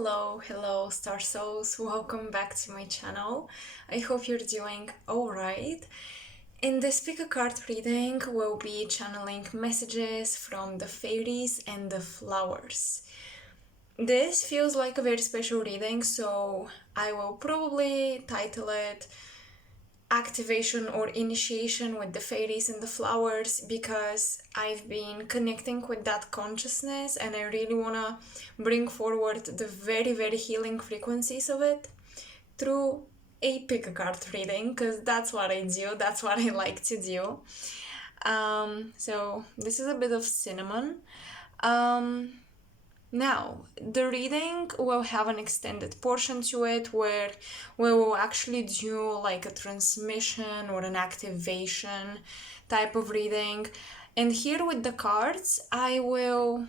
Hello, Star Souls. Welcome back to my channel. I hope you're doing alright. In this pick a card reading, we'll be channeling messages from the fairies and the flowers. This feels like a very special reading, so I will probably title it Activation or Initiation with the Fairies and the Flowers, because I've been connecting with that consciousness and I really want to bring forward the very healing frequencies of it through a pick a card reading, because that's what I do, that's what I like to do. So this is a bit of cinnamon. Now, the reading will have an extended portion to it where we will actually do like a transmission or an activation type of reading. And here with the cards, I will,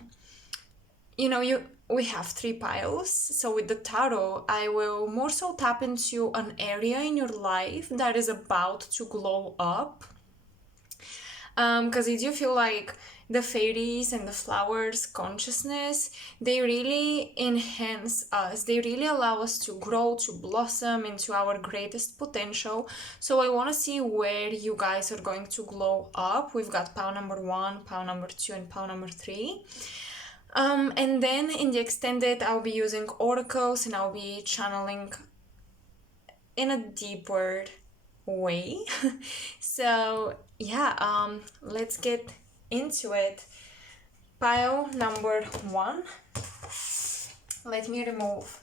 we have 3 piles. So with the tarot, I will more so tap into an area in your life that is about to glow up. Because I do feel like the fairies and the flowers consciousness, they really enhance us. They really allow us to grow, to blossom into our greatest potential. So I want to see where you guys are going to glow up. We've got pile number 1, pile number 2, and pile number 3. And then in the extended, I'll be using oracles and I'll be channeling in a deeper way. So yeah, let's get into it. Pile number 1. Let me remove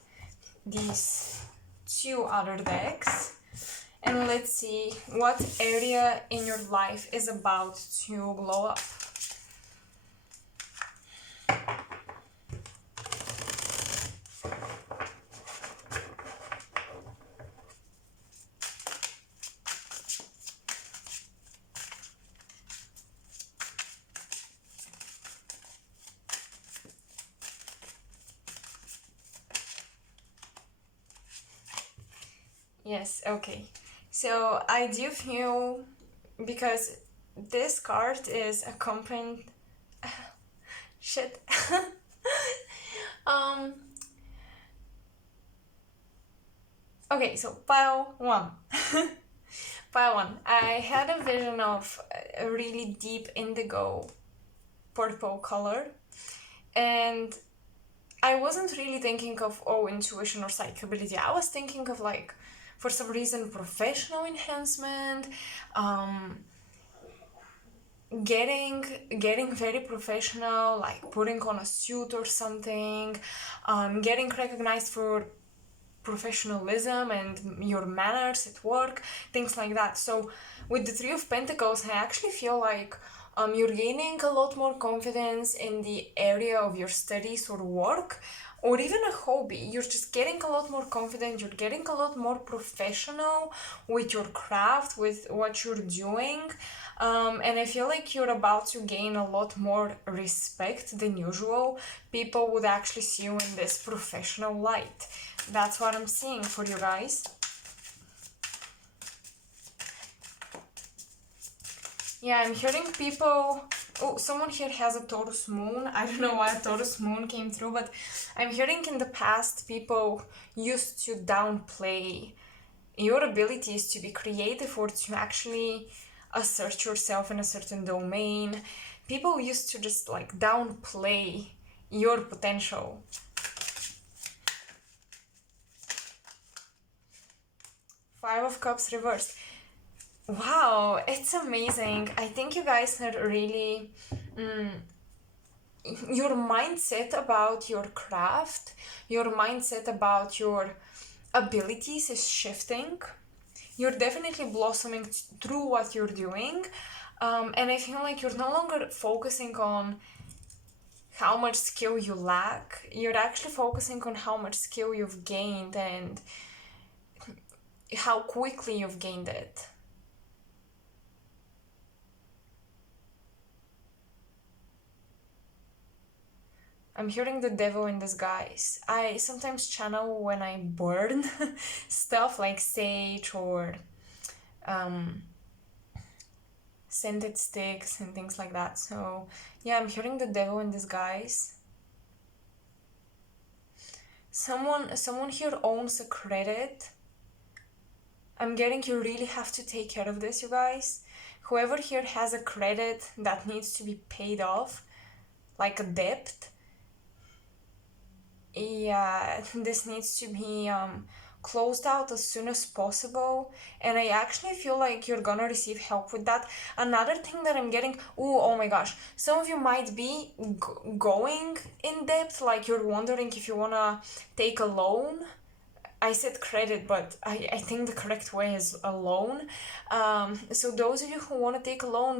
these 2 other decks and let's see what area in your life is about to glow up. Yes, okay. So I do feel, because this card is accompanied shit. Okay, so pile 1. Pile 1. I had a vision of a really deep indigo purple color, and I wasn't really thinking of intuition or psychic ability. I was thinking of, like, for some reason, professional enhancement, getting very professional, like putting on a suit or something, getting recognized for professionalism and your manners at work, things like that. So with the 3 of Pentacles, I actually feel like you're gaining a lot more confidence in the area of your studies or work, or even a hobby. You're just getting a lot more confident, you're getting a lot more professional with your craft, with what you're doing. And I feel like you're about to gain a lot more respect than usual. People would actually see you in this professional light. That's what I'm seeing for you guys. Yeah, I'm hearing people... Oh, someone here has a Taurus moon. I don't know why a Taurus moon came through, but I'm hearing in the past people used to downplay your abilities to be creative or to actually assert yourself in a certain domain. People used to just like downplay your potential. Five of Cups reversed. Wow, it's amazing. I think you guys are really... your mindset about your craft, your mindset about your abilities is shifting. You're definitely blossoming through what you're doing. And I feel like you're no longer focusing on how much skill you lack. You're actually focusing on how much skill you've gained and how quickly you've gained it. I'm hearing the devil in disguise. I sometimes channel when I burn stuff like sage or scented sticks and things like that. So yeah, I'm hearing the devil in disguise. someone here owns a credit. I'm getting you really have to take care of this, you guys. Whoever here has a credit that needs to be paid off, like a debt, yeah, this needs to be closed out as soon as possible. And I actually feel like you're gonna receive help with that. Another thing that I'm getting, oh my gosh, some of you might be going in debt, like you're wondering if you wanna take a loan. I said credit, but I think the correct way is a loan. So those of you who want to take a loan,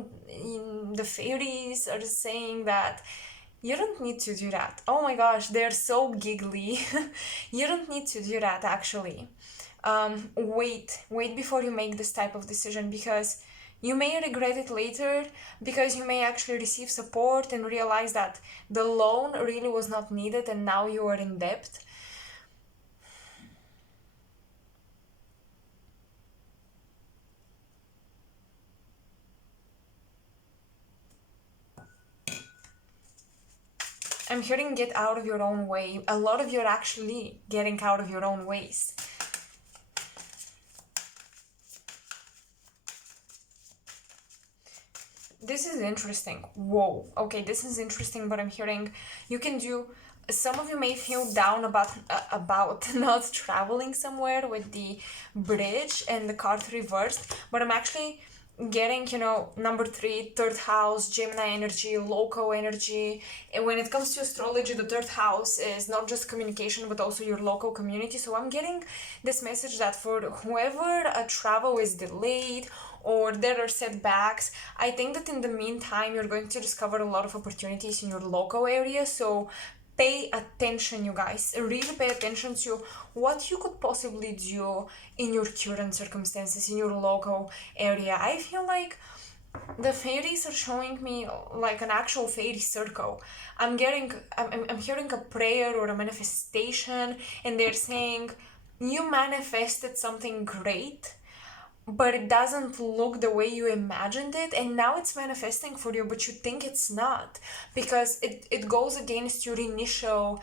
the fairies are saying that you don't need to do that. Oh my gosh, they're so giggly. You don't need to do that, actually. Wait before you make this type of decision, because you may regret it later, because you may actually receive support and realize that the loan really was not needed and now you are in debt. I'm hearing get out of your own way. A lot of you are actually getting out of your own ways. This is interesting. Whoa. Okay, this is interesting, but I'm hearing you can do. Some of you may feel down about not traveling somewhere with the bridge and the card reversed, but I'm actually getting, number 3, third house, Gemini energy, local energy. And when it comes to astrology, the third house is not just communication, but also your local community. So I'm getting this message that for whoever a travel is delayed or there are setbacks, I think that in the meantime, you're going to discover a lot of opportunities in your local area. So pay attention, you guys. Really pay attention to what you could possibly do in your current circumstances, in your local area. I feel like the fairies are showing me like an actual fairy circle. I'm hearing a prayer or a manifestation, and they're saying you manifested something great, but it doesn't look the way you imagined it, and now it's manifesting for you, but you think it's not, because it goes against your initial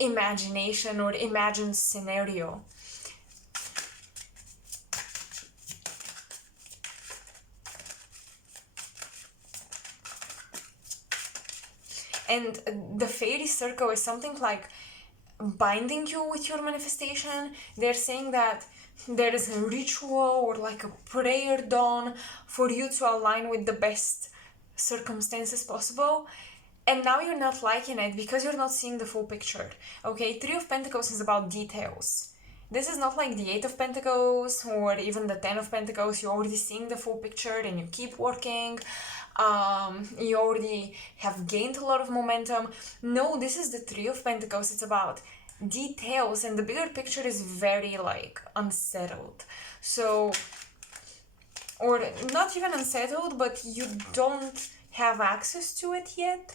imagination or imagined scenario. And the fairy circle is something like binding you with your manifestation. They're saying that there is a ritual or like a prayer done for you to align with the best circumstances possible, and now you're not liking it because you're not seeing the full picture. Okay, 3 of Pentacles is about details. This is not like the 8 of Pentacles or even the 10 of Pentacles. You're already seeing the full picture and you keep working. You already have gained a lot of momentum. No, this is the 3 of Pentacles. It's about details, and the bigger picture is very like unsettled. So, or not even unsettled, but you don't have access to it yet.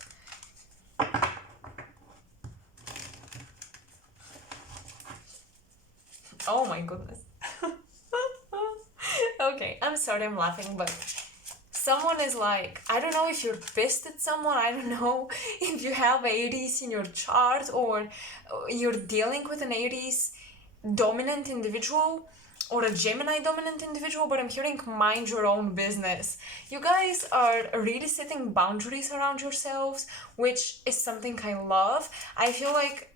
Oh my goodness. Okay, I'm sorry I'm laughing, but someone is like, I don't know if you're pissed at someone, I don't know if you have Aries in your chart or you're dealing with an Aries dominant individual or a Gemini dominant individual, but I'm hearing mind your own business. You guys are really setting boundaries around yourselves, which is something I love. I feel like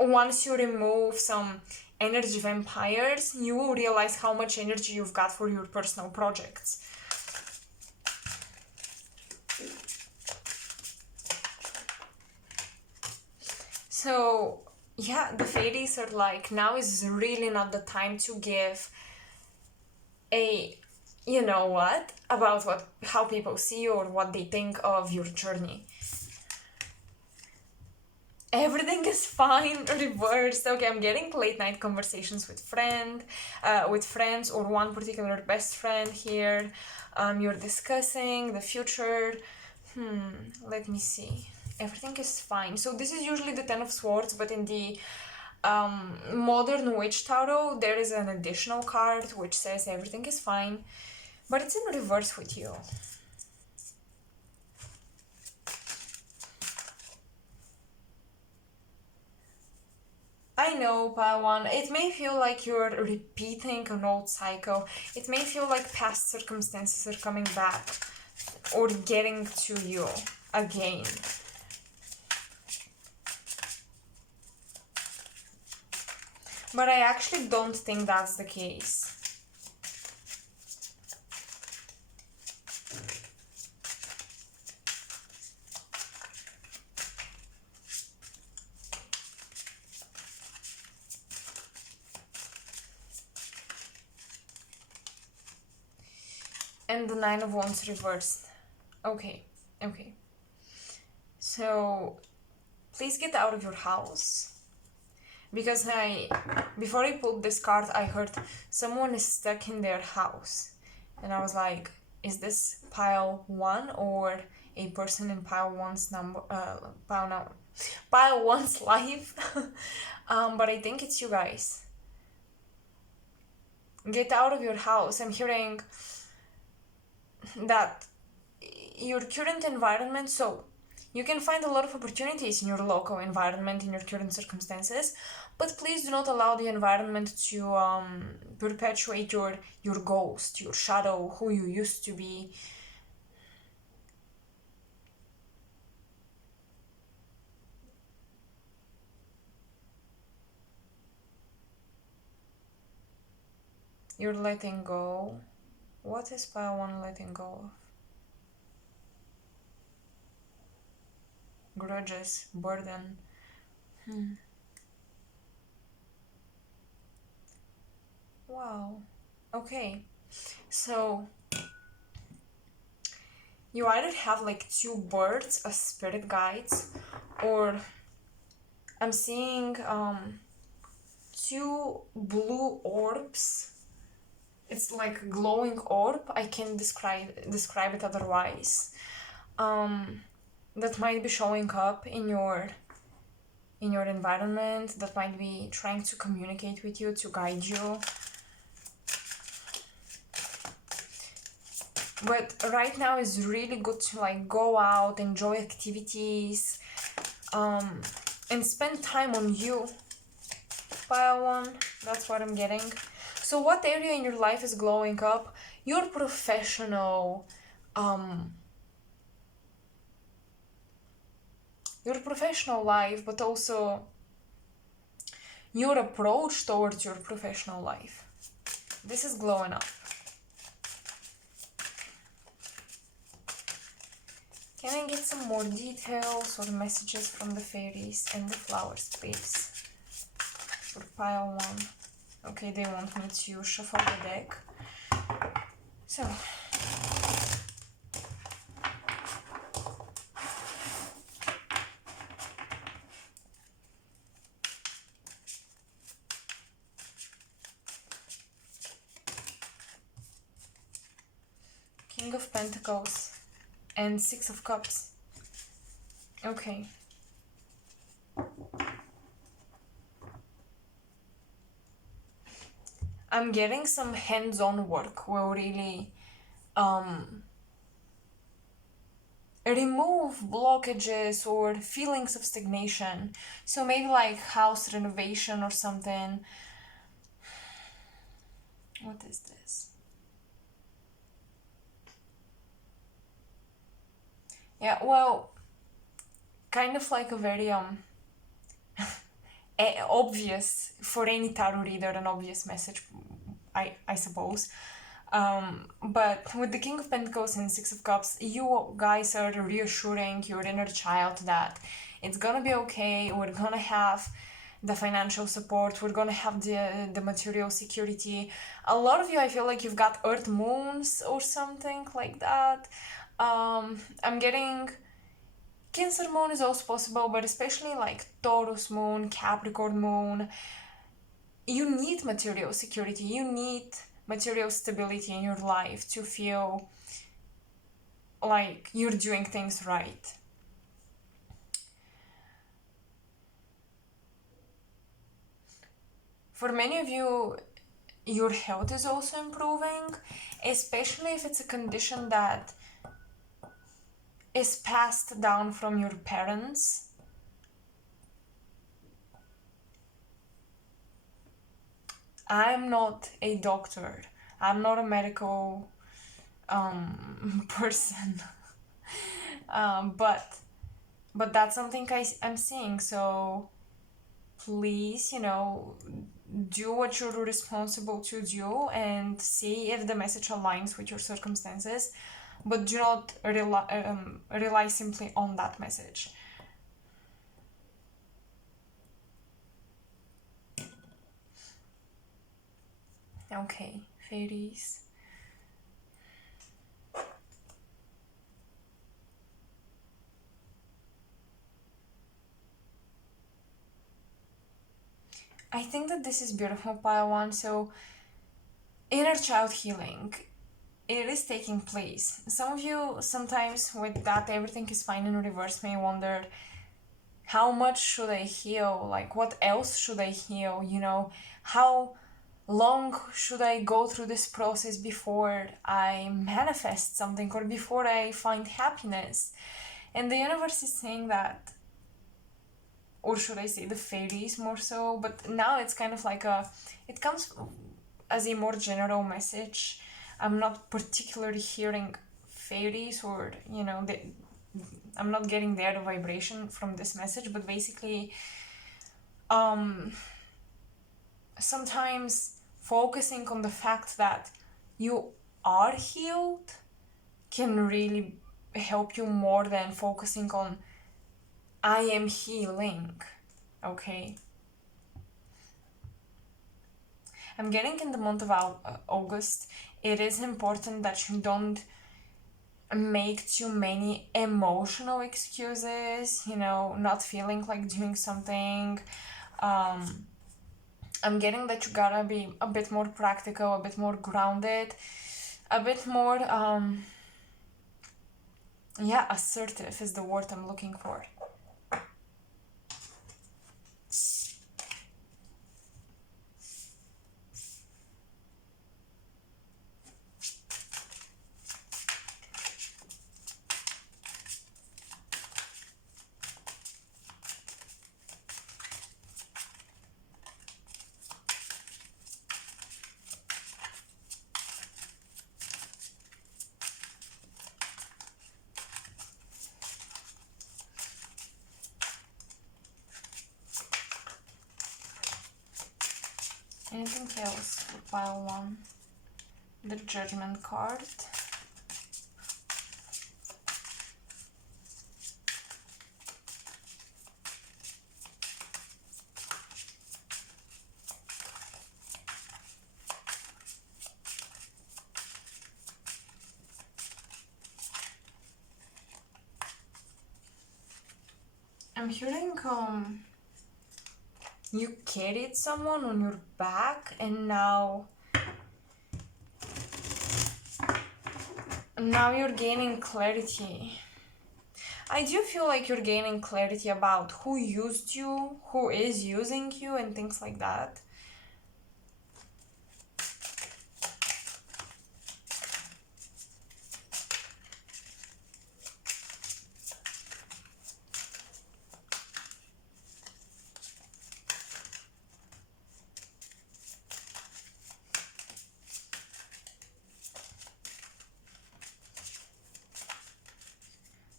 once you remove some energy vampires, you will realize how much energy you've got for your personal projects. So yeah, the fairies are like, now is really not the time to give a, you know what, about how people see you or what they think of your journey. Everything is fine, reversed. Okay, I'm getting late night conversations with friends or one particular best friend here. You're discussing the future. Let me see. Everything is fine. So this is usually the 10 of Swords, but in the Modern Witch Tarot, there is an additional card which says everything is fine, but it's in reverse with you. I know, Pile 1. It may feel like you're repeating an old cycle. It may feel like past circumstances are coming back or getting to you again. But I actually don't think that's the case. And the Nine of Wands reversed. Okay, okay. So, please get out of your house. Because before I pulled this card, I heard someone is stuck in their house. And I was like, is this Pile 1 or a person in Pile 1's Pile 1's life? But I think it's you guys. Get out of your house. I'm hearing that your current environment, so you can find a lot of opportunities in your local environment, in your current circumstances, but please do not allow the environment to perpetuate your ghost, your shadow, who you used to be. You're letting go. What is Pile 1 letting go of? Grudges, burden. Wow. Okay. So you either have like two birds as spirit guides, or I'm seeing two blue orbs. It's like a glowing orb. I can't describe it otherwise. That might be showing up in your environment, that might be trying to communicate with you, to guide you. But right now is really good to like go out, enjoy activities, and spend time on you. Pile 1, that's what I'm getting. So what area in your life is glowing up? Your professional life, but also your approach towards your professional life. This is glowing up. Can I get some more details or messages from the fairies and the flowers, please? For Pile 1. Okay, they want me to shuffle the deck. So, King of Pentacles and Six of Cups. Okay. I'm getting some hands-on work will really remove blockages or feelings of stagnation. So maybe like house renovation or something. What is this? Yeah, well, kind of like a very obvious, for any tarot reader, an obvious message, I suppose. But with the King of Pentacles and Six of Cups, you guys are reassuring your inner child that it's gonna be okay, we're gonna have the financial support, we're gonna have the material security. A lot of you, I feel like you've got Earth moons or something like that. I'm getting Cancer moon is also possible, but especially like Taurus moon, Capricorn moon, you need material security, you need material stability in your life to feel like you're doing things right. For many of you, your health is also improving, especially if it's a condition that is passed down from your parents. I'm not a doctor. I'm not a medical person. But that's something I'm seeing. So please, do what you're responsible to do and see if the message aligns with your circumstances, but do not rely simply on that message. Okay, fairies. I think that this is beautiful, pile one. So, inner child healing, it is taking place. Some of you, sometimes with that everything is fine in reverse, may wonder, how much should I heal? Like, what else should I heal? How long should I go through this process before I manifest something or before I find happiness? And the universe is saying that, or should I say the fairies more so, but now it's kind of like it comes as a more general message. I'm not particularly hearing fairies or, I'm not getting the vibration from this message, but basically, sometimes focusing on the fact that you are healed can really help you more than focusing on I am healing. Okay. I'm getting in the month of August, it is important that you don't make too many emotional excuses, not feeling like doing something. I'm getting that you gotta be a bit more practical, a bit more grounded, a bit more, assertive is the word I'm looking for. Anything else for pile one? The Judgment card. I'm hearing you carried someone on your back and now you're gaining clarity. I do feel like you're gaining clarity about who used you, who is using you, and things like that.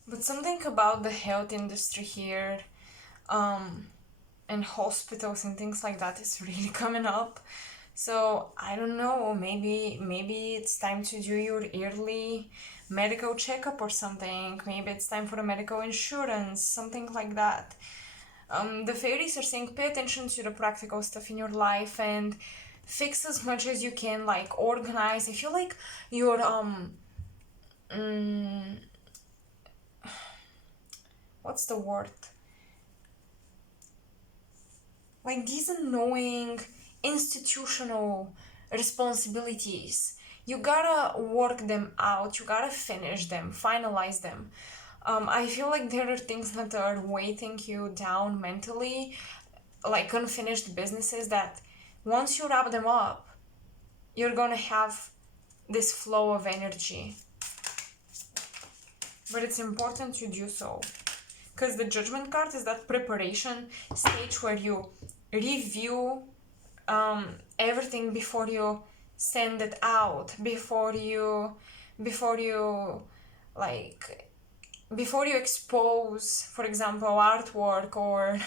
But something about the health industry here, and hospitals and things like that is really coming up. So I don't know, maybe it's time to do your yearly medical checkup or something. Maybe it's time for a medical insurance, something like that. The fairies are saying pay attention to the practical stuff in your life and fix as much as you can, like organize. I feel like you're what's the word? Like these annoying institutional responsibilities. You gotta work them out, you gotta finish them, finalize them. I feel like there are things that are weighting you down mentally, like unfinished businesses that once you wrap them up, you're gonna have this flow of energy. But it's important to do so. Because the Judgment card is that preparation stage where you review everything before you send it out, before you like before you expose, for example, artwork or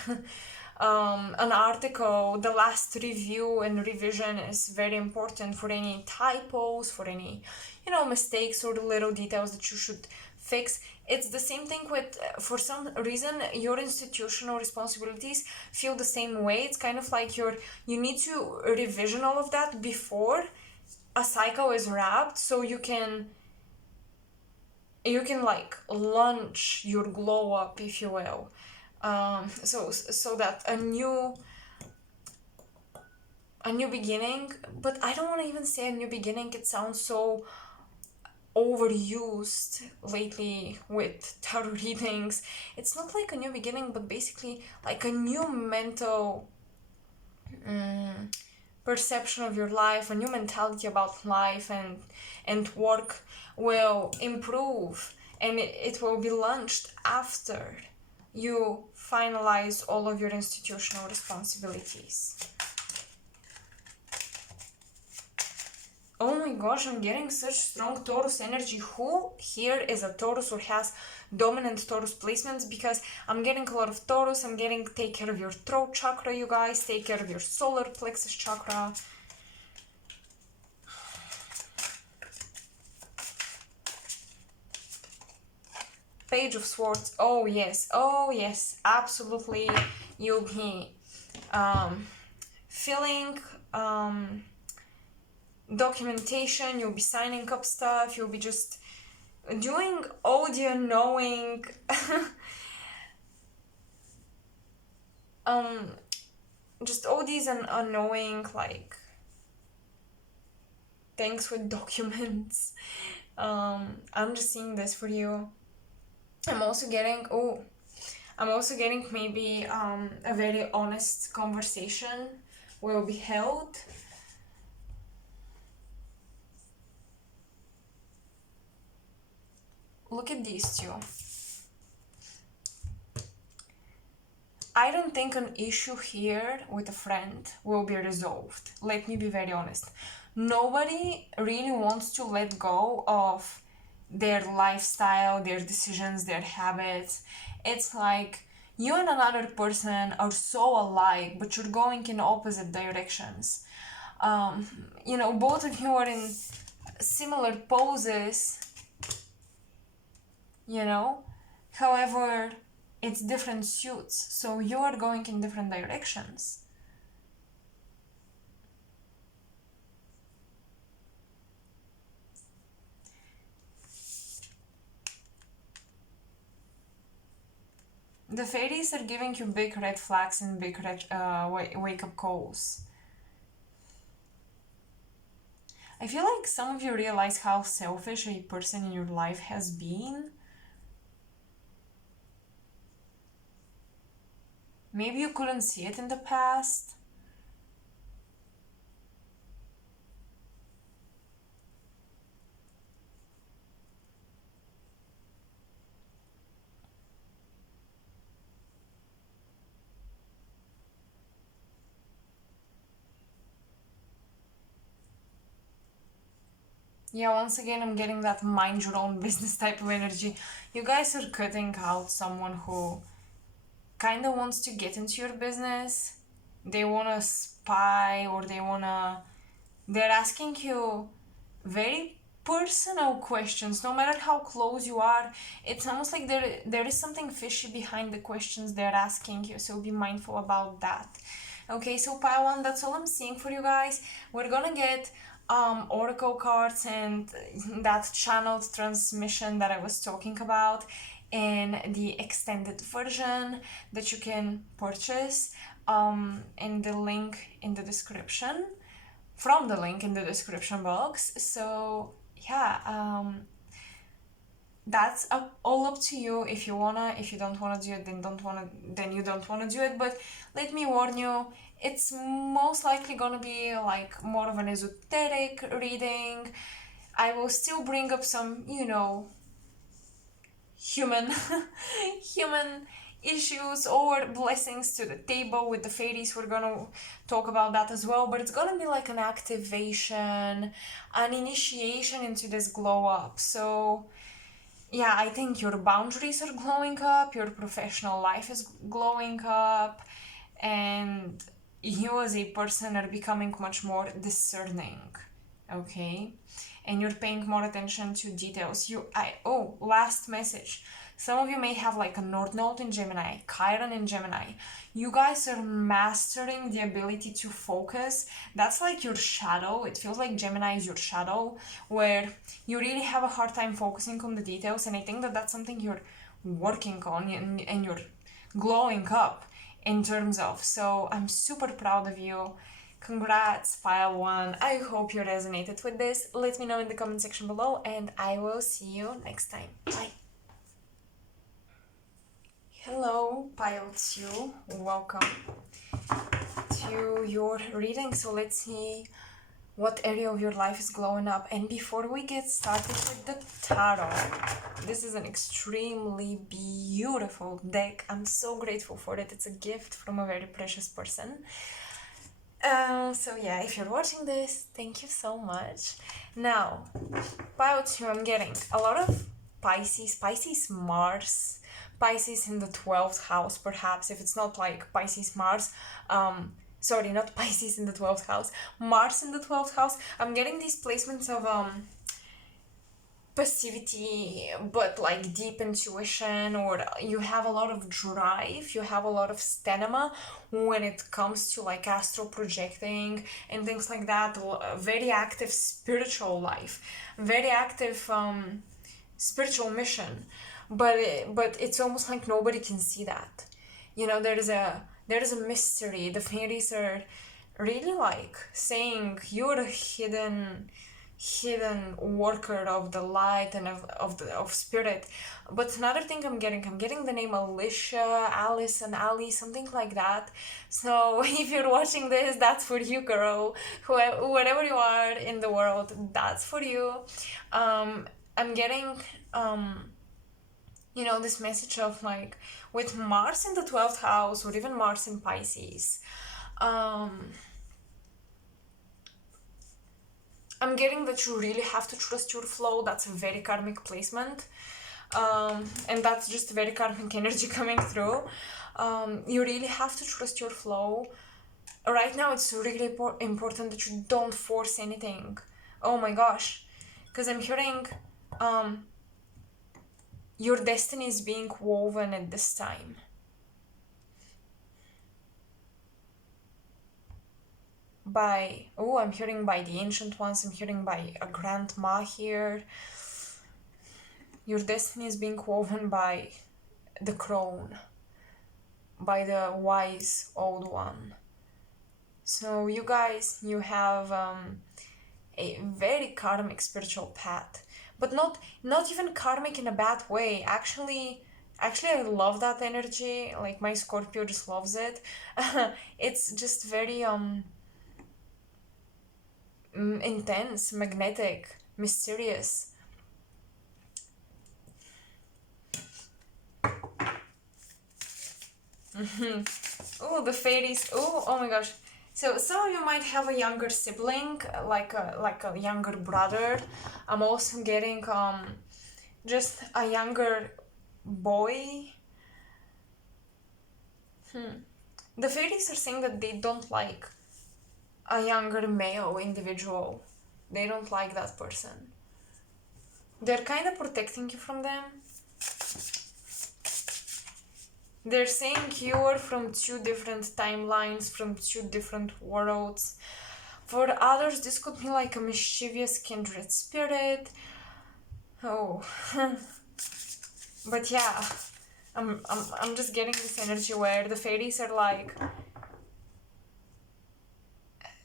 an article. The last review and revision is very important for any typos, for any mistakes or the little details that you should fix. It's the same thing with, for some reason, your institutional responsibilities feel the same way. It's kind of like you need to revision all of that before a cycle is wrapped, so you can like launch your glow up, if you will. So that a new beginning, but I don't want to even say a new beginning. It sounds so overused lately with tarot readings. It's not like a new beginning, but basically like a new mental perception of your life, a new mentality about life and work will improve, and it will be launched after you finalize all of your institutional responsibilities. Oh my gosh, I'm getting such strong Taurus energy. Who here is a Taurus or has dominant Taurus placements? Because I'm getting a lot of Taurus. I'm getting take care of your throat chakra, you guys. Take care of your solar plexus chakra. Page of Swords. Oh yes, absolutely. You'll be filling documentation, you'll be signing up stuff, you'll be just doing all the unknowing just all these unknowing like things with documents. I'm just seeing this for you. I'm also getting maybe a very honest conversation will be held. Look at these two. I don't think an issue here with a friend will be resolved. Let me be very honest. Nobody really wants to let go of their lifestyle, their decisions, their habits. It's like you and another person are so alike, but you're going in opposite directions. Both of you are in similar poses, however, it's different suits, so you are going in different directions. The fairies are giving you big red flags and big red wake-up calls. I feel like some of you realize how selfish a person in your life has been. Maybe you couldn't see it in the past. Yeah, once again, I'm getting that mind your own business type of energy. You guys are cutting out someone who kind of wants to get into your business. They want to spy, or they're asking you very personal questions. No matter how close you are, it's almost like there is something fishy behind the questions they're asking you, so be mindful about that. Okay, so pile one, that's all I'm seeing for you guys. We're gonna get oracle cards and that channeled transmission that I was talking about in the extended version that you can purchase in the link in the description, from the link in the description box. So yeah, that's all up to you. If you wanna, if you don't wanna do it, then you don't wanna do it. But let me warn you, it's most likely gonna be like more of an esoteric reading. I will still bring up some, human human issues or blessings to the table with the fairies. We're gonna talk about that as well, but it's gonna be like an activation, an initiation into this glow up. So yeah, I think your boundaries are glowing up, your professional life is glowing up, and you as a person are becoming much more discerning, okay? And you're paying more attention to details. Last message. Some of you may have like a North Node in Gemini, Chiron in Gemini. You guys are mastering the ability to focus. That's like your shadow. It feels like Gemini is your shadow, where you really have a hard time focusing on the details. And I think that that's something you're working on and you're glowing up in terms of. So I'm super proud of you. Congrats, pile one. I hope you resonated with this. Let me know in the comment section below, and I will see you next time. Bye. Hello, pile two. Welcome to your reading. So let's see what area of your life is glowing up. And before we get started with the tarot, this is an extremely beautiful deck. I'm so grateful for it. It's a gift from a very precious person. So yeah, if you're watching this, thank you so much. Now, pile two, I'm getting a lot of Pisces Mars, Pisces in the 12th house, perhaps, if it's not like Pisces Mars, sorry, not Pisces in the 12th house, Mars in the 12th house. I'm getting these placements of passivity, but like deep intuition, or you have a lot of drive, you have a lot of stamina when it comes to like astral projecting and things like that. Very active spiritual life, very active spiritual mission, but it's almost like nobody can see that. You know, there is a mystery. The fairies are really like saying you're a hidden worker of the light and of spirit. But another thing I'm getting the name Alicia, Alice, and Ali, something like that. So if you're watching this, that's for you, girl. Wherever you are in the world, that's for you. I'm getting this message of like with Mars in the 12th house, or even Mars in Pisces, I'm getting that you really have to trust your flow. That's a very karmic placement. And that's just very karmic energy coming through. You really have to trust your flow. Right now, it's really important that you don't force anything. Oh my gosh. Because I'm hearing your destiny is being woven at this time. I'm hearing by the ancient ones, I'm hearing by a grandma here. Your destiny is being woven by the crone, by the wise old one. So you guys, you have a very karmic spiritual path, but not even karmic in a bad way. Actually, I love that energy. Like my Scorpio just loves it. It's just very intense, magnetic, mysterious. Oh, the fairies. Oh my gosh. So some of you might have a younger sibling, like a younger brother. I'm also getting just a younger boy. The fairies are saying that they don't like a younger male individual. They don't like that person. They're kind of protecting you from them. They're saying you're from two different timelines, from two different worlds. For others, this could be like a mischievous kindred spirit. Oh. But yeah, I'm just getting this energy where the fairies are like,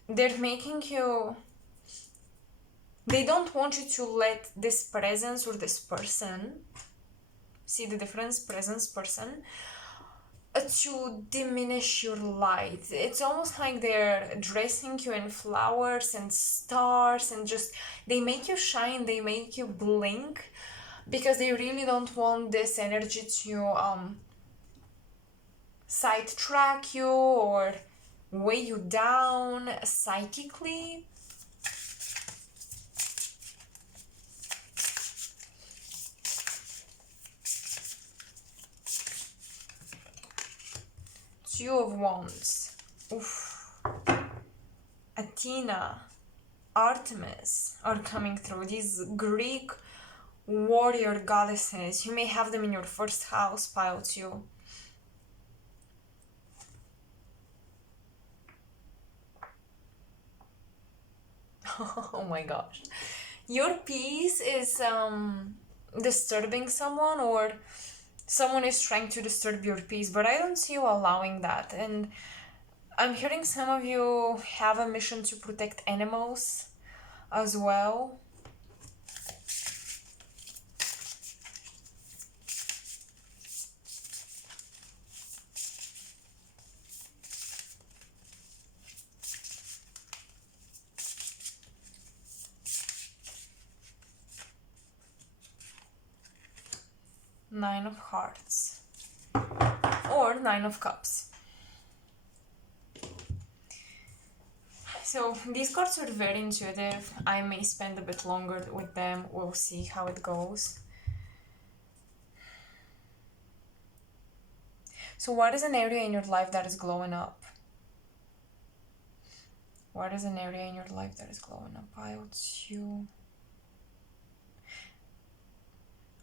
they're making you, they don't want you to let this presence or this person, see the difference, presence, person, to diminish your light. It's almost like they're dressing you in flowers and stars, and just, they make you shine, they make you blink, because they really don't want this energy to sidetrack you or weigh you down psychically. Two of Wands. Oof. Athena, Artemis are coming through. These Greek warrior goddesses. You may have them in your first house, pile too. Oh my gosh. Your peace is disturbing someone, or someone is trying to disturb your peace, but I don't see you allowing that. And I'm hearing some of you have a mission to protect animals as well. Nine of Hearts or Nine of Cups. So these cards are very intuitive. I may spend a bit longer with them. We'll see how it goes. So what is an area in your life that is glowing up? What is an area in your life that is glowing up? Pile 2.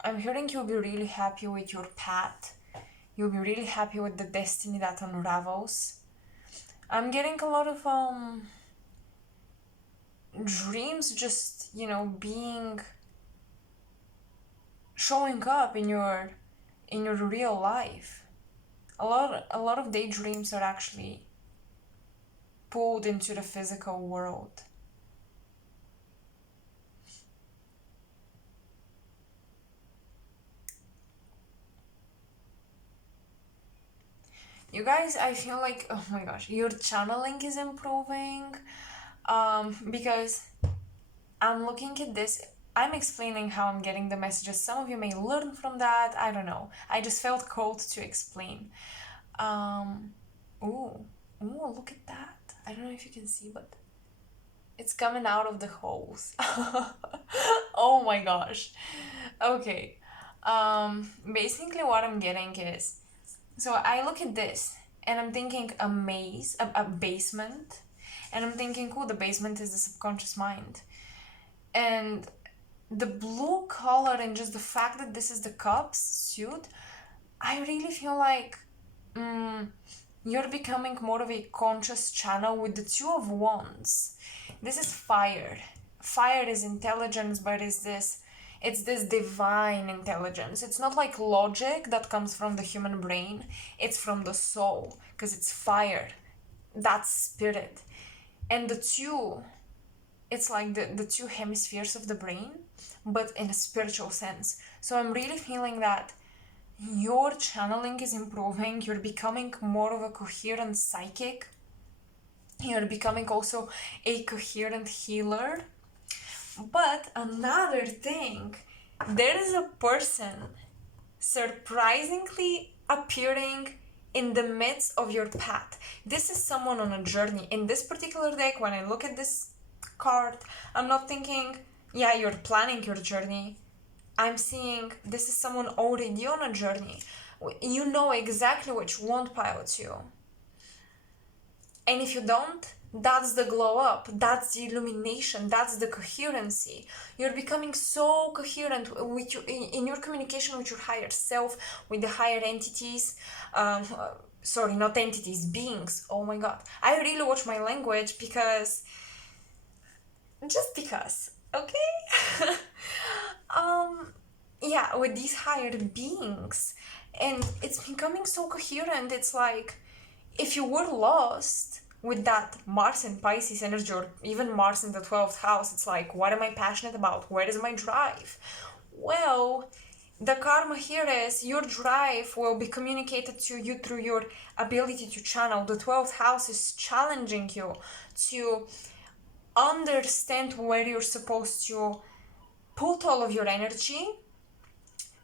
I'm hearing you'll be really happy with your path. You'll be really happy with the destiny that unravels. I'm getting a lot of dreams just, showing up in your real life. A lot of daydreams are actually pulled into the physical world. You guys, I feel like, oh my gosh, your channeling is improving, because I'm looking at this, I'm explaining how I'm getting the messages. Some of you may learn from that, I don't know. I just felt called to explain. Ooh, look at that. I don't know if you can see, but it's coming out of the holes. Oh my gosh. Okay. Basically what I'm getting is, so I look at this and I'm thinking a maze, a basement, and I'm thinking, oh, the basement is the subconscious mind. And the blue color and just the fact that this is the cups suit, I really feel like you're becoming more of a conscious channel with the Two of Wands. This is fire. Fire is intelligence, but it's this divine intelligence. It's not like logic that comes from the human brain. It's from the soul, because it's fire. That's spirit. And the two, it's like the two hemispheres of the brain, but in a spiritual sense. So I'm really feeling that your channeling is improving. You're becoming more of a coherent psychic. You're becoming also a coherent healer. But another thing, there is a person surprisingly appearing in the midst of your path. This is someone on a journey. In this particular deck, when I look at this card, I'm not thinking, yeah, you're planning your journey. I'm seeing this is someone already on a journey. You know exactly what you want, pile 2. And if you don't, that's the glow up, that's the illumination, that's the coherency. You're becoming so coherent with in your communication with your higher self, with the higher entities. Sorry, not entities, beings. Oh my god. I really watch my language because... okay? Yeah, with these higher beings. And it's becoming so coherent. It's like, if you were lost with that Mars and Pisces energy, or even Mars in the 12th house, it's like, what am I passionate about? Where is my drive? Well, the karma here is your drive will be communicated to you through your ability to channel. The 12th house is challenging you to understand where you're supposed to put all of your energy,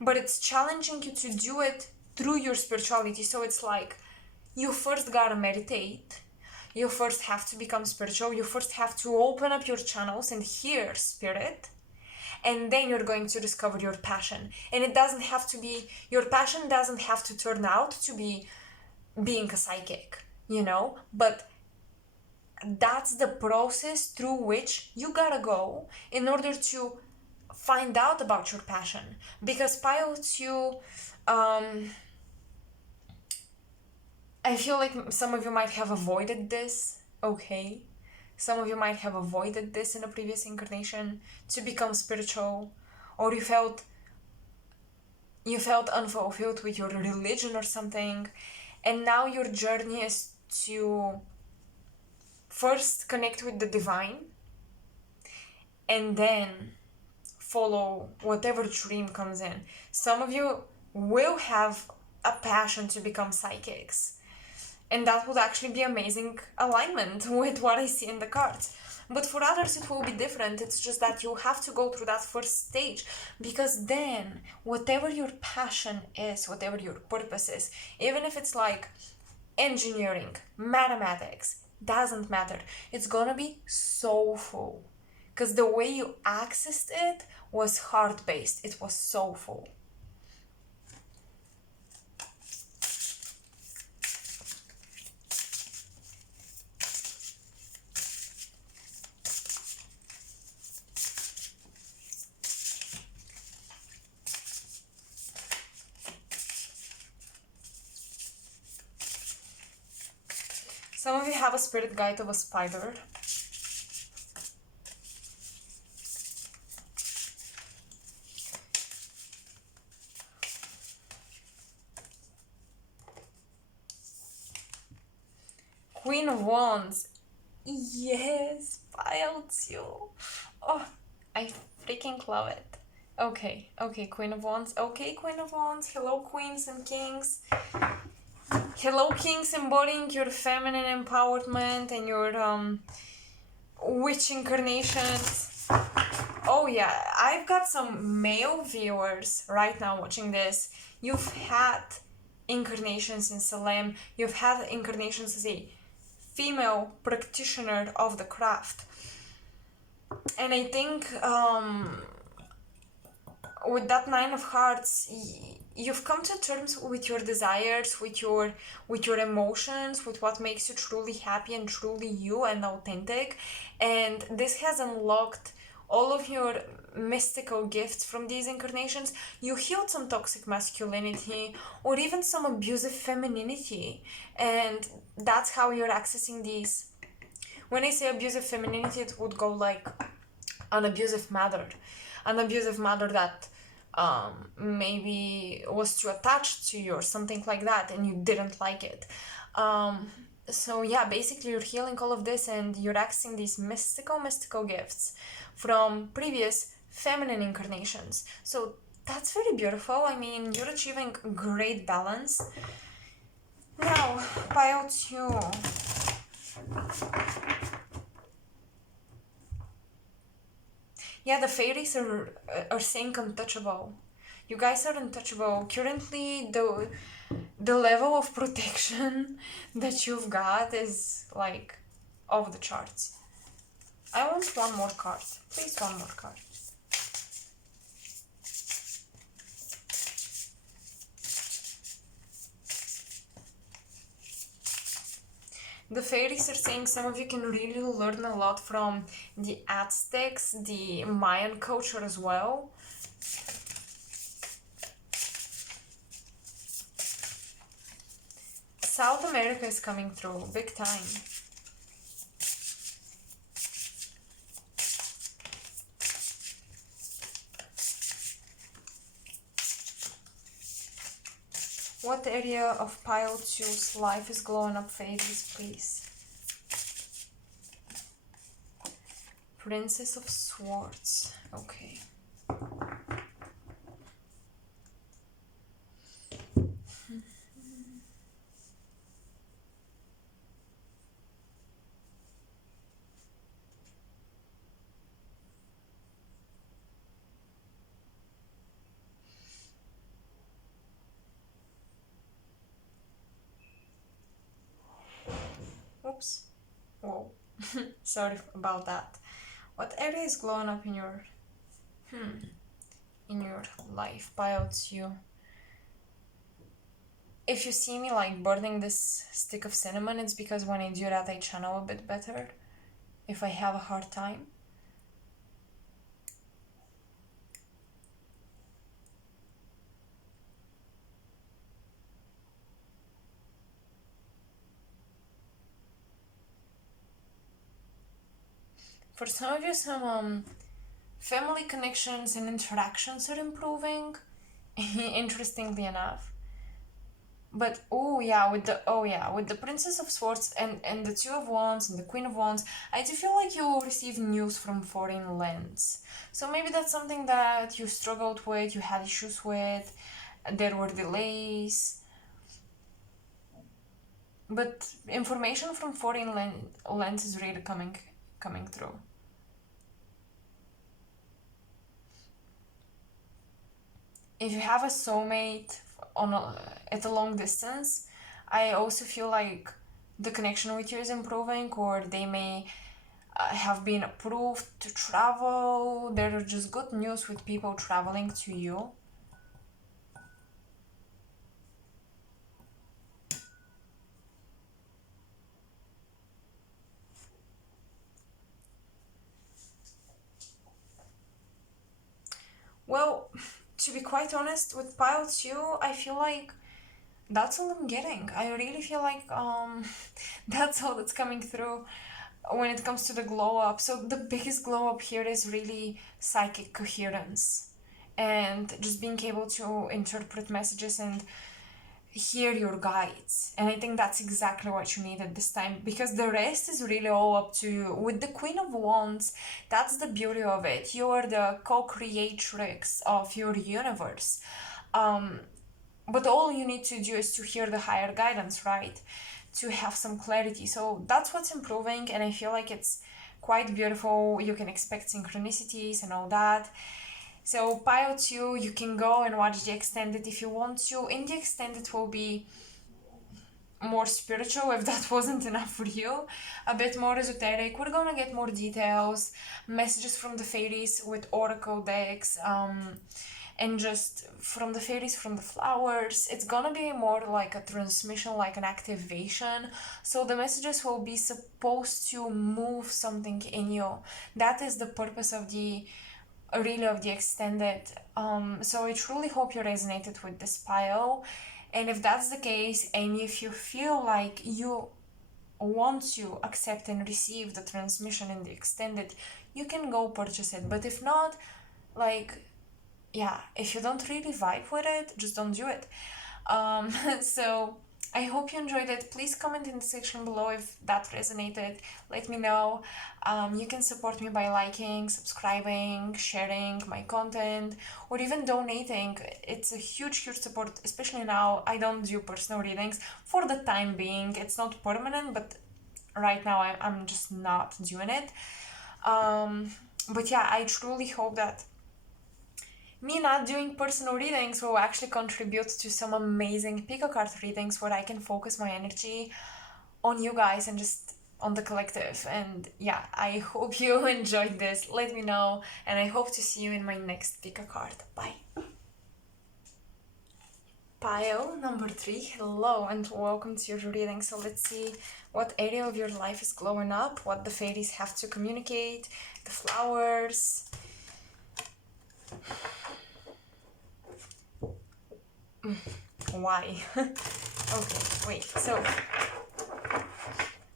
but it's challenging you to do it through your spirituality. So it's like, you first gotta meditate. You first have to become spiritual. You first have to open up your channels and hear spirit. And then you're going to discover your passion. And it doesn't have to be, your passion doesn't have to turn out to be being a psychic, But that's the process through which you gotta go in order to find out about your passion. Because pilots, I feel like some of you might have avoided this, okay? Some of you might have avoided this in a previous incarnation to become spiritual, or you felt unfulfilled with your religion or something, and now your journey is to first connect with the divine and then follow whatever dream comes in. Some of you will have a passion to become psychics, and that would actually be amazing alignment with what I see in the cards. But for others, it will be different. It's just that you have to go through that first stage, because then whatever your passion is, whatever your purpose is, even if it's like engineering, mathematics, doesn't matter. It's gonna be so full. Because the way you accessed it was heart-based. It was so full. Some of you have a spirit guide of a spider. Queen of Wands. Yes, piles you. Oh, I freaking love it. Okay, Queen of Wands. Okay, Queen of Wands. Hello, queens and kings. Hello, kings, embodying your feminine empowerment and your witch incarnations. Oh yeah, I've got some male viewers right now watching this. You've had incarnations in Salem. You've had incarnations as a female practitioner of the craft. And I think with that Nine of Hearts, you've come to terms with your desires, with your emotions, with what makes you truly happy and truly you and authentic. And this has unlocked all of your mystical gifts from these incarnations. You healed some toxic masculinity or even some abusive femininity, and that's how you're accessing these. When I say abusive femininity, it would go like an abusive mother that maybe was too attached to you or something like that, and you didn't like it. So yeah, basically you're healing all of this and you're accessing these mystical gifts from previous feminine incarnations. So that's very beautiful. I mean, you're achieving great balance. Now, pile 2. Yeah, the fairies are saying untouchable. You guys are untouchable. Currently, the level of protection that you've got is like off the charts. I want one more card. Please, one more card. The fairies are saying some of you can really learn a lot from the Aztecs, the Mayan culture as well. South America is coming through, big time. What area of pile 2's life is glowing up, Fairies, please? Princess of Swords. Okay. Whoa. Sorry about that. What area is glowing up in your life? Pile 2. If you see me like burning this stick of cinnamon, it's because when I do that I channel a bit better if I have a hard time. For some of you, some family connections and interactions are improving, interestingly enough. But with the Princess of Swords and the Two of Wands and the Queen of Wands, I do feel like you will receive news from foreign lands. So maybe that's something that you struggled with, you had issues with, there were delays. But information from foreign lands is really coming through. If you have a soulmate at a long distance, I also feel like the connection with you is improving, or they may have been approved to travel. There are just good news with people traveling to you. Well, to be quite honest, with pile 2, I feel like that's all I'm getting. I really feel like that's all that's coming through when it comes to the glow up. So the biggest glow up here is really psychic coherence and just being able to interpret messages and hear your guides. And I think that's exactly what you need at this time, because the rest is really all up to you. With the Queen of Wands, that's the beauty of it. You are the co-creatrix of your universe. But all you need to do is to hear the higher guidance, right? To have some clarity. So that's what's improving, and I feel like it's quite beautiful. You can expect synchronicities and all that. So pile 2, you can go and watch the extended if you want to. In the extended will be more spiritual, if that wasn't enough for you, a bit more esoteric. We're gonna get more details, messages from the fairies with oracle decks, and just from the fairies, from the flowers. It's gonna be more like a transmission, like an activation. So the messages will be supposed to move something in you. That is the purpose of the extended. So I truly hope you resonated with this pile. And if that's the case, and if you feel like you want to accept and receive the transmission in the extended, you can go purchase it. But if not, if you don't really vibe with it, just don't do it. So I hope you enjoyed it. Please comment in the section below if that resonated. Let me know. You can support me by liking, subscribing, sharing my content, or even donating. It's a huge support, especially now. I don't do personal readings for the time being. It's not permanent, but right now I'm just not doing it. But yeah, I truly hope that me not doing personal readings will actually contribute to some amazing pick a card readings where I can focus my energy on you guys and just on the collective. And yeah, I hope you enjoyed this. Let me know, and I hope to see you in my next pick a card. Bye. Pile number 3, hello and welcome to your reading. So let's see what area of your life is glowing up, what the fairies have to communicate, the flowers. Why? Okay, wait, so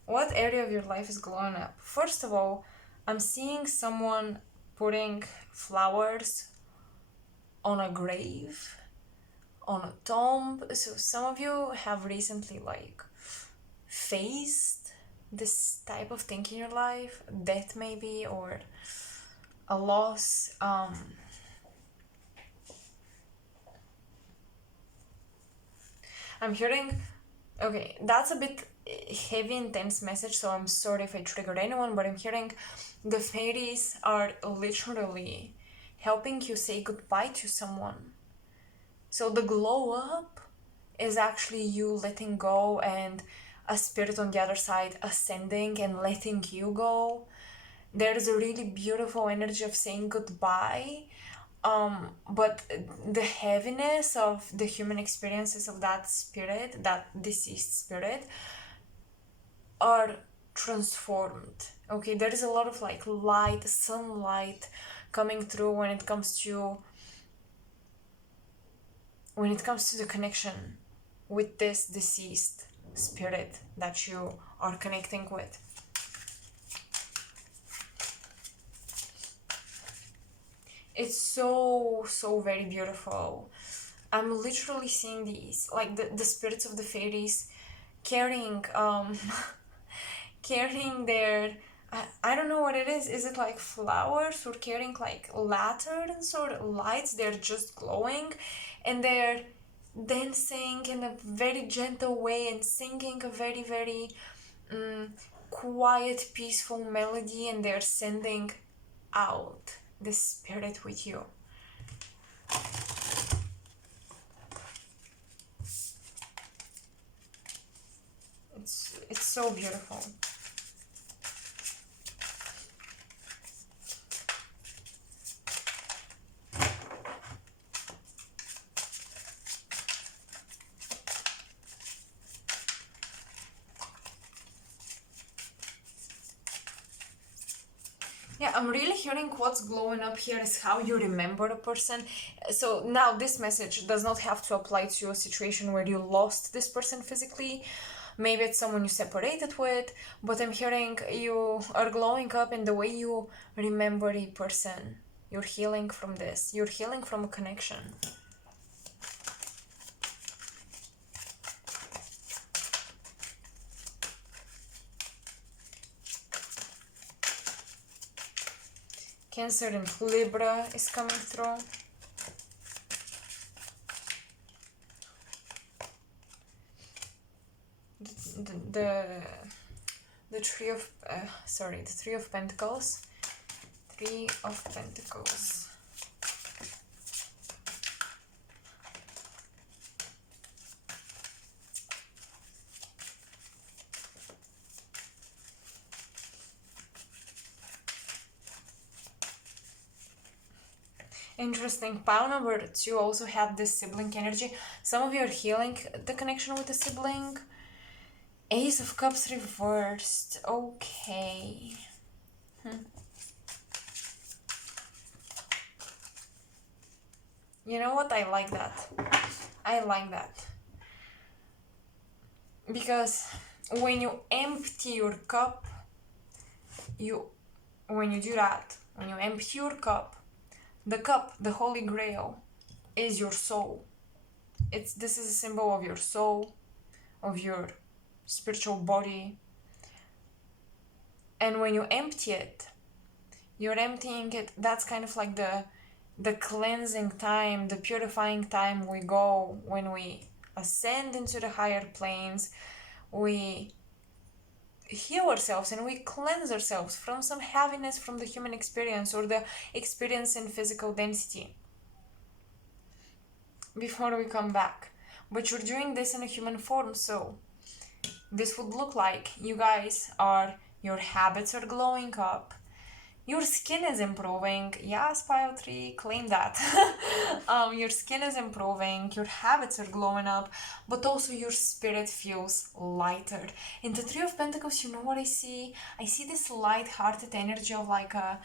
what area of your life is glowing up? First of all, I'm seeing someone putting flowers on a grave, on a tomb. So some of you have recently faced this type of thing in your life, death maybe, or a loss. I'm hearing, okay, that's a bit heavy, intense message, so I'm sorry if I triggered anyone, but I'm hearing the fairies are literally helping you say goodbye to someone. So the glow up is actually you letting go and a spirit on the other side ascending and letting you go. There's a really beautiful energy of saying goodbye. But the heaviness of the human experiences of that spirit, that deceased spirit, are transformed. Okay, there is a lot of like light, sunlight coming through when it comes to the connection with this deceased spirit that you are connecting with. It's so very beautiful. I'm literally seeing these, like the spirits of the fairies carrying carrying their, I don't know what it is it like flowers, or carrying like lanterns or lights? They're just glowing, and they're dancing in a very gentle way and singing a very quiet, peaceful melody, and they're sending out the spirit with you. It's so beautiful. Yeah, I'm really hearing what's glowing up here is how you remember a person. So now this message does not have to apply to a situation where you lost this person physically. Maybe it's someone you separated with, but I'm hearing you are glowing up in the way you remember a person. You're healing from this. You're healing from a connection. Cancer and Libra is coming through. The Three of the Three of Pentacles. Three of Pentacles. Interesting. Pile number 2 also had this sibling energy. Some of you are healing the connection with the sibling. Ace of Cups reversed. Okay. You know what? I like that. I like that. Because when you empty your cup, when you do that, when you empty your cup, the Holy Grail, is your soul. This is a symbol of your soul, of your spiritual body. And when you empty it, you're emptying it. That's kind of like the cleansing time, the purifying time we go when we ascend into the higher planes. We heal ourselves and we cleanse ourselves from some heaviness from the human experience or the experience in physical density before we come back. But you're doing this in a human form, so this would look like your habits are glowing up, your skin is improving. Yes, Pile 3, claim that. Your skin is improving, your habits are glowing up, but also your spirit feels lighter. In the Three of Pentacles, you know what I see? I see this light-hearted energy of like a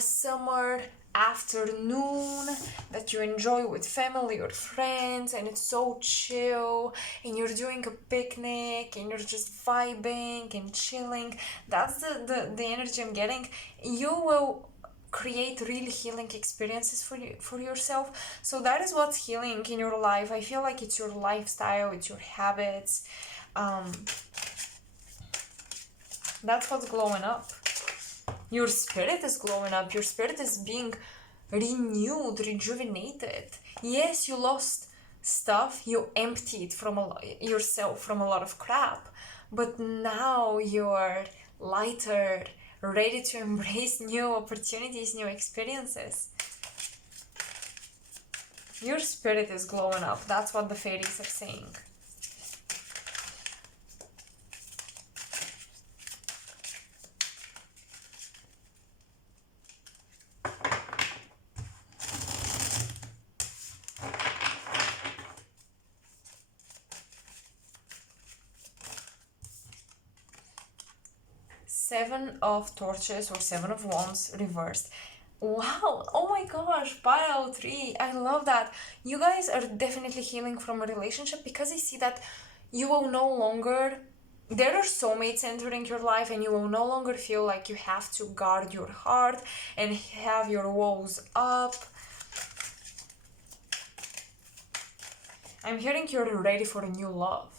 summer afternoon that you enjoy with family or friends, and it's so chill, and you're doing a picnic and you're just vibing and chilling. That's the energy I'm getting. You will create really healing experiences for yourself. So that is what's healing in your life. I feel like it's your lifestyle, it's your habits. That's what's glowing up. Your spirit is glowing up. Your spirit is being renewed, rejuvenated. Yes, you lost stuff. You emptied yourself from a lot of crap. But now you're lighter, ready to embrace new opportunities, new experiences. Your spirit is glowing up. That's what the fairies are saying. Seven of Torches or Seven of Wands reversed. Wow, oh my gosh, pile 3. I love that. You guys are definitely healing from a relationship because I see that you will no longer, there are soulmates entering your life and you will no longer feel like you have to guard your heart and have your walls up. I'm hearing you're ready for a new love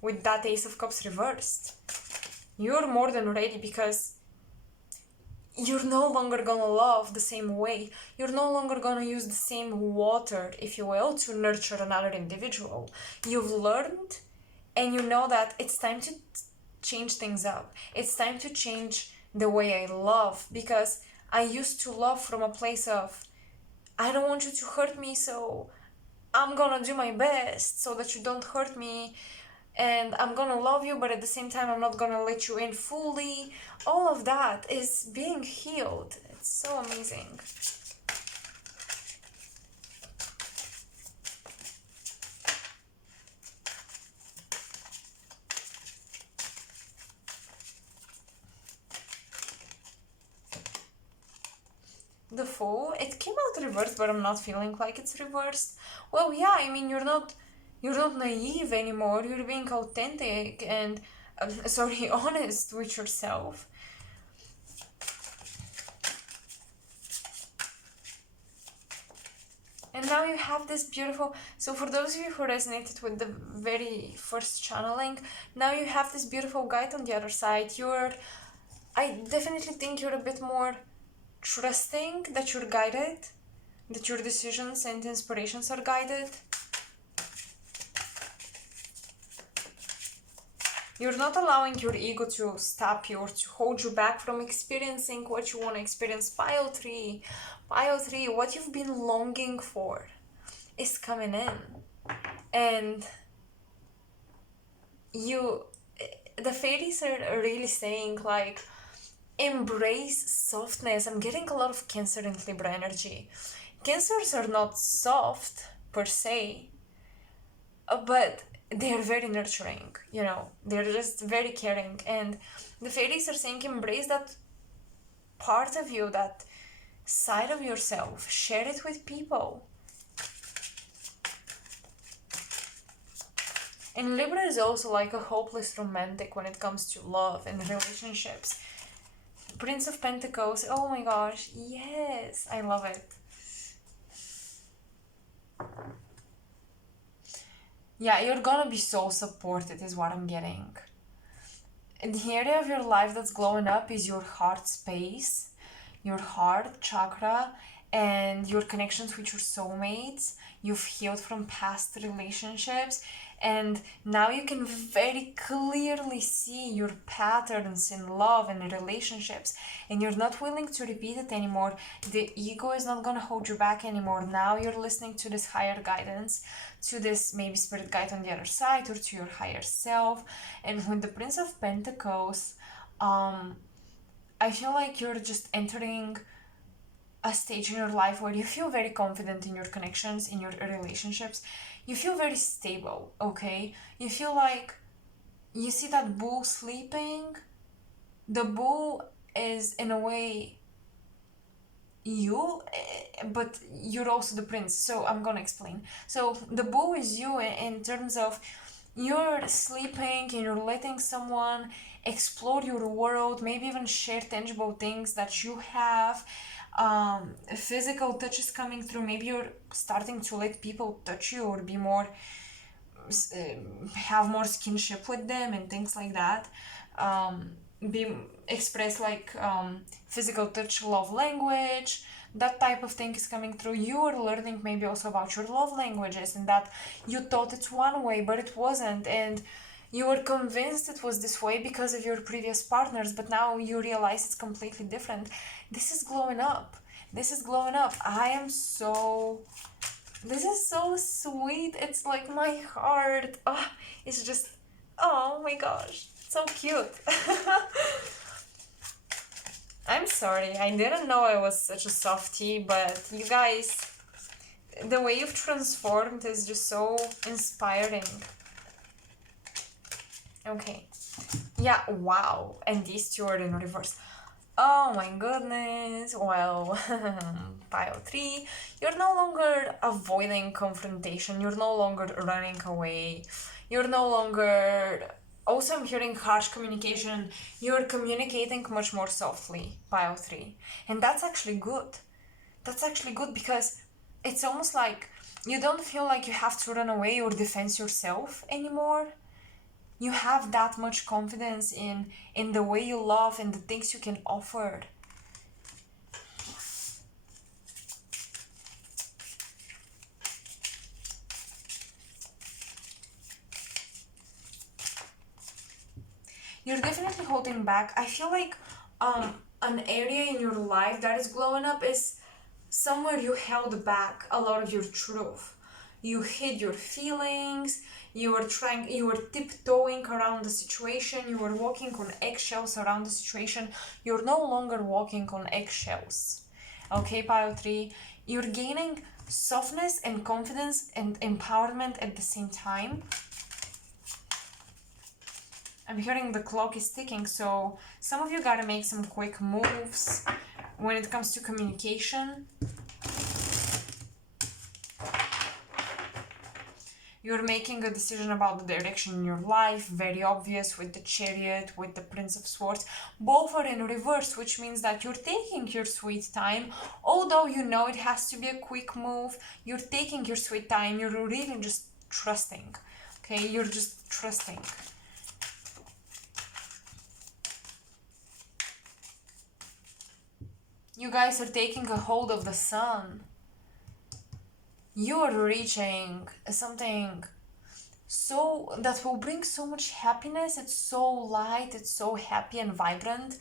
with that Ace of Cups reversed. You're more than ready because you're no longer gonna love the same way. You're no longer gonna use the same water, if you will, to nurture another individual. You've learned and you know that it's time to change things up. It's time to change the way I love, because I used to love from a place of, I don't want you to hurt me, so I'm gonna do my best so that you don't hurt me, and I'm gonna love you, but at the same time I'm not gonna let you in fully. All of that is being healed. It's so amazing. The Fool, it came out reversed, but I'm not feeling like it's reversed. Well, yeah, I mean, you're not naive anymore. You're being authentic and honest with yourself. And now you have this beautiful, so for those of you who resonated with the very first channeling, now you have this beautiful guide on the other side. I definitely think you're a bit more trusting that you're guided, that your decisions and inspirations are guided. You're not allowing your ego to stop you or to hold you back from experiencing what you want to experience. Pile 3, what you've been longing for is coming in. And the fairies are really saying, like, embrace softness. I'm getting a lot of Cancer and Libra energy. Cancers are not soft per se, but they're very nurturing, they're just very caring. And the fairies are saying, embrace that part of you, that side of yourself, share it with people. And Libra is also like a hopeless romantic when it comes to love and relationships. Prince of Pentacles, oh my gosh, yes, I love it. Yeah, you're gonna be so supported is what I'm getting. And the area of your life that's glowing up is your heart space, your heart chakra, and your connections with your soulmates. You've healed from past relationships, and now you can very clearly see your patterns in love and relationships, and you're not willing to repeat it anymore. The ego is not going to hold you back anymore. Now you're listening to this higher guidance, to this maybe spirit guide on the other side, or to your higher self. And with the Prince of Pentacles, I feel like you're just entering a stage in your life where you feel very confident in your connections, in your relationships. You feel very stable, okay? You feel like you see that bull sleeping. The bull is, in a way, you, but you're also the prince. So I'm gonna explain. So the bull is you in terms of you're sleeping and you're letting someone explore your world, maybe even share tangible things that you have. Physical touch is coming through. Maybe you're starting to let people touch you or be more, have more skinship with them and things like that. Express like physical touch, love language, that type of thing is coming through. You are learning maybe also about your love languages, and that you thought it's one way but it wasn't, and you were convinced it was this way because of your previous partners, but now you realize it's completely different. This is glowing up. This is glowing up. This is so sweet. It's like my heart. Oh, it's just, oh my gosh, so cute. I'm sorry, I didn't know I was such a softie, but you guys, the way you've transformed is just so inspiring. Okay, Yeah, wow. And these two are in reverse. Oh my goodness. Well, pile 3, you're no longer avoiding confrontation. You're no longer running away. You're no longer. Also, I'm hearing harsh communication. You're communicating much more softly, pile 3. And that's actually good. That's actually good because it's almost like you don't feel like you have to run away or defend yourself anymore. You have that much confidence in the way you love and the things you can offer. You're definitely holding back. I feel like an area in your life that is glowing up is somewhere you held back a lot of your truth. You hid your feelings, you were tiptoeing around the situation, you were walking on eggshells around the situation. You're no longer walking on eggshells. Okay, pile 3, you're gaining softness and confidence and empowerment at the same time. I'm hearing the clock is ticking, so some of you gotta make some quick moves when it comes to communication. You're making a decision about the direction in your life, very obvious with the Chariot, with the Prince of Swords. Both are in reverse, which means that you're taking your sweet time. Although you know it has to be a quick move, you're taking your sweet time. You're really just trusting, okay? You're just trusting. You guys are taking a hold of the sun. You're reaching something so that will bring so much happiness. It's so light, it's so happy and vibrant.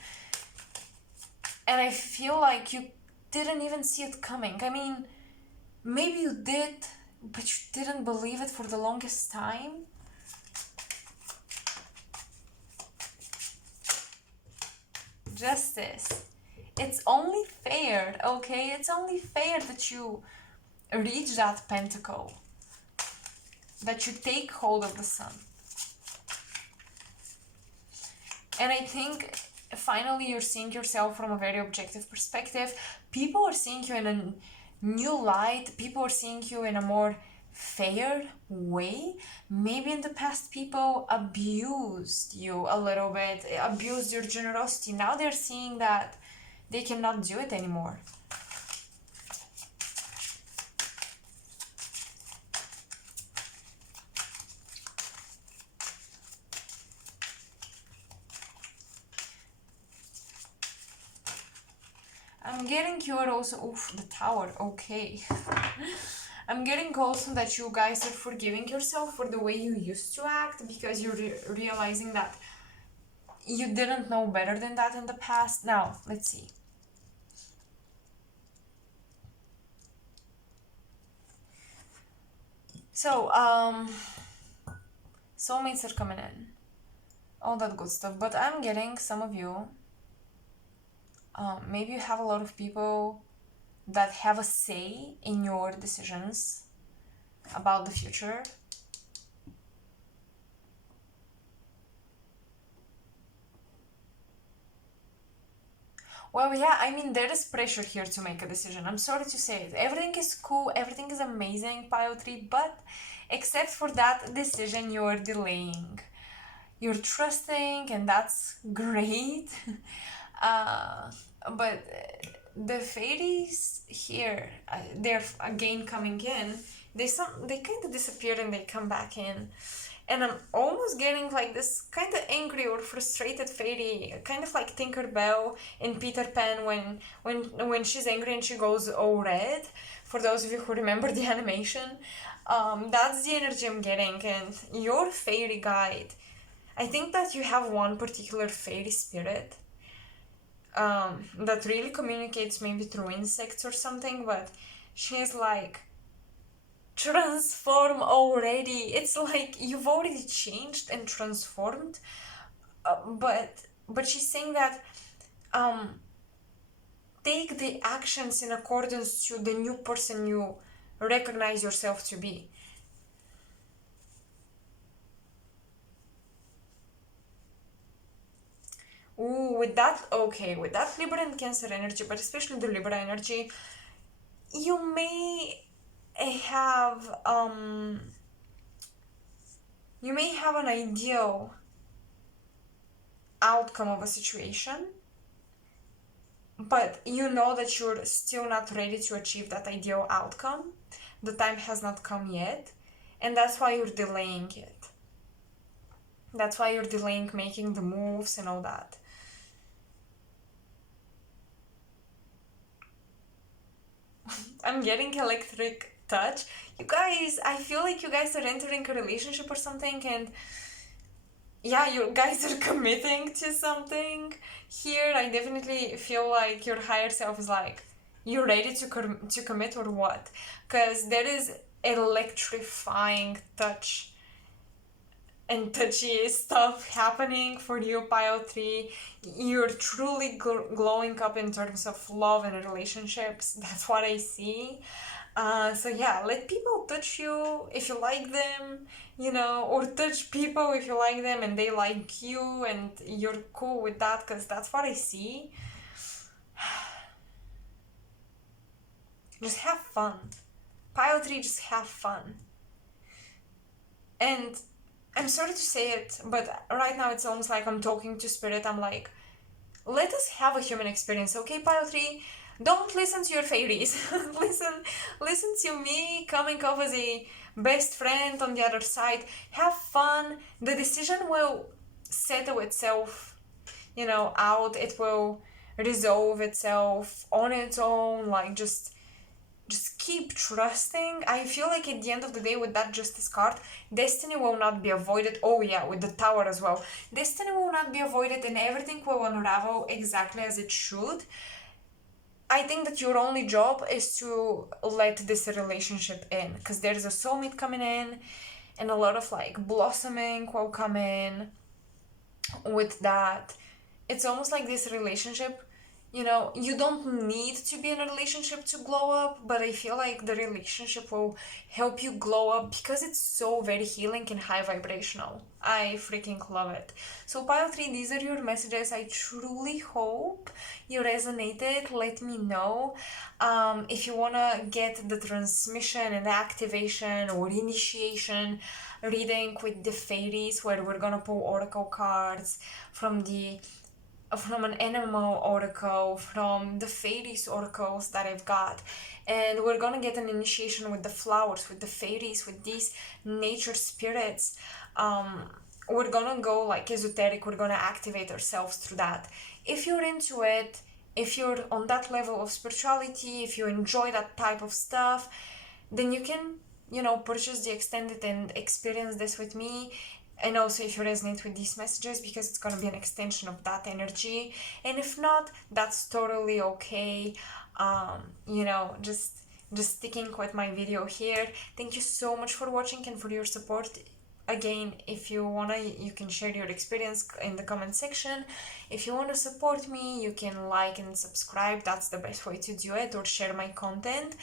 And I feel like you didn't even see it coming. I mean, maybe you did, but you didn't believe it for the longest time. Justice. It's only fair, okay? It's only fair that you reach that pentacle, that you take hold of the sun. And I think finally you're seeing yourself from a very objective perspective. People are seeing you in a new light. People are seeing you in a more fair way. Maybe in the past people abused you a little bit, abused your generosity. Now they're seeing that they cannot do it anymore. I'm getting you are also, oof, the Tower, okay. I'm getting also that you guys are forgiving yourself for the way you used to act because you're realizing that you didn't know better than that in the past. Now, let's see. So, soulmates are coming in. All that good stuff. But I'm getting some of you, maybe you have a lot of people that have a say in your decisions about the future. Well, yeah, I mean, there is pressure here to make a decision. I'm sorry to say it. Everything is cool, everything is amazing, Pile 3, but except for that decision, you're delaying. You're trusting, and that's great. But the fairies here, they're again coming in. They kind of disappear and they come back in. And I'm almost getting like this kind of angry or frustrated fairy, kind of like Tinkerbell in Peter Pan when she's angry and she goes all red. For those of you who remember the animation, that's the energy I'm getting. And your fairy guide, I think that you have one particular fairy spirit that really communicates maybe through insects or something, but she's like, transform already. It's like you've already changed and transformed, but she's saying that take the actions in accordance to the new person you recognize yourself to be. Ooh, with that, okay, with that Libra and Cancer energy, but especially the Libra energy, you may have you may have an ideal outcome of a situation, but you know that you're still not ready to achieve that ideal outcome. The time has not come yet, and that's why you're delaying it. That's why you're delaying making the moves and all that. I'm getting electric touch. You guys, I feel like you guys are entering a relationship or something, and yeah, you guys are committing to something here. I definitely feel like your higher self is like, you ready to commit or what? Because there is electrifying touch and touchy stuff happening for you, Pile 3. You're truly glowing up in terms of love and relationships. That's what I see. So yeah, let people touch you if you like them, you know, or touch people if you like them and they like you and you're cool with that, because that's what I see. Just have fun. Pile 3, just have fun. And I'm sorry to say it, but right now it's almost like I'm talking to spirit. I'm like, let us have a human experience, okay, Pile 3? Don't listen to your fairies. listen to me coming off as a best friend on the other side. Have fun. The decision will settle itself, you know, out. It will resolve itself on its own. Like, just keep trusting. I feel like at the end of the day, with that Justice card, destiny will not be avoided. Oh yeah, with the Tower as well. Destiny will not be avoided and everything will unravel exactly as it should. I think that your only job is to let this relationship in, because there's a soulmate coming in and a lot of like blossoming will come in with that. It's almost like this relationship, you know, you don't need to be in a relationship to glow up, but I feel like the relationship will help you glow up because it's so very healing and high vibrational. I freaking love it. So Pile 3, these are your messages. I truly hope you resonated. Let me know. If you want to get the transmission and activation or initiation reading with the fairies, where we're gonna pull oracle cards from an animal oracle, from the fairies oracles that I've got, and we're gonna get an initiation with the flowers, with the fairies, with these nature spirits. We're gonna go like esoteric. We're gonna activate ourselves through that. If you're into it, if you're on that level of spirituality, if you enjoy that type of stuff, then you can, you know, purchase the extended and experience this with me. And also if you resonate with these messages, because it's going to be an extension of that energy. And if not, that's totally okay. You know, just sticking with my video here. Thank you so much for watching and for your support. Again, if you wanna, you can share your experience in the comment section. If you want to support me, you can like and subscribe. That's the best way to do it, or share my content.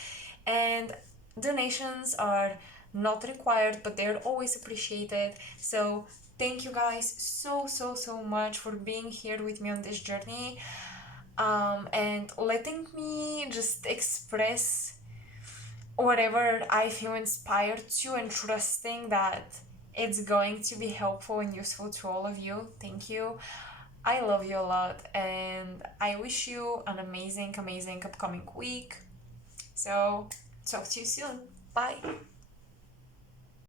And donations are not required, but they're always appreciated. So thank you guys so much for being here with me on this journey, and letting me just express whatever I feel inspired to, and trusting that it's going to be helpful and useful to all of you. Thank you. I love you a lot, and I wish you an amazing upcoming week. So talk to you soon. Bye.